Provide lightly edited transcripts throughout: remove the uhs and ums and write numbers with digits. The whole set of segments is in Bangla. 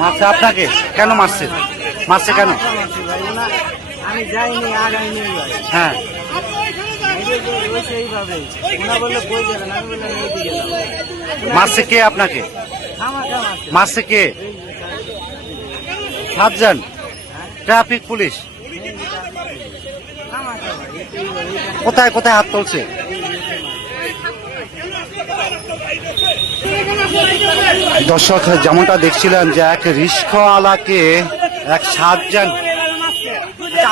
মারছে আপনাকে? কেন মারছে? মারছে কেন? আমি যাইনি, আগাইনি। হ্যাঁ, মারছে কে আপনাকে? মারছে কে? 7 জন ট্রাফিক পুলিশ। কোথায় কোথায় হাত তুলছে? দর্শক, যেমনটা দেখছিলেন যে এক রিস্কাওয়ালাকে এক 7 জন,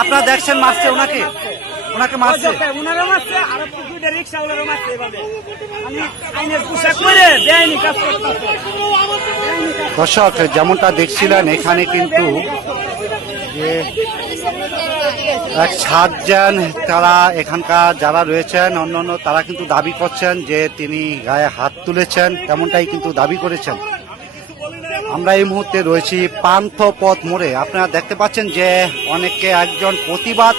আপনারা দেখছেন মারছে ওনাকে, ওনাকে মারছে। দর্শক, যেমনটা দেখছিলেন এখানে কিন্তু যে এক 7 জন, তারা এখানকার যারা রয়েছেন অন্যান্য তারা কিন্তু দাবি করছেন যে তিনি গায়ে হাত তুলেছেন, তেমনটাই কিন্তু দাবি করেছেন। আমরা এই মুহূর্তে রয়েছি পান্থপথ মোড়ে। আপনারা দেখতে পাচ্ছেন যে অনেকে একজন প্রতিবাদ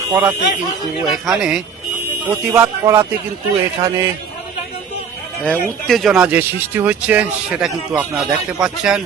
করাতে কিন্তু এখানে উত্তেজনা যে সৃষ্টি হচ্ছে সেটা কিন্তু আপনারা দেখতে পাচ্ছেন।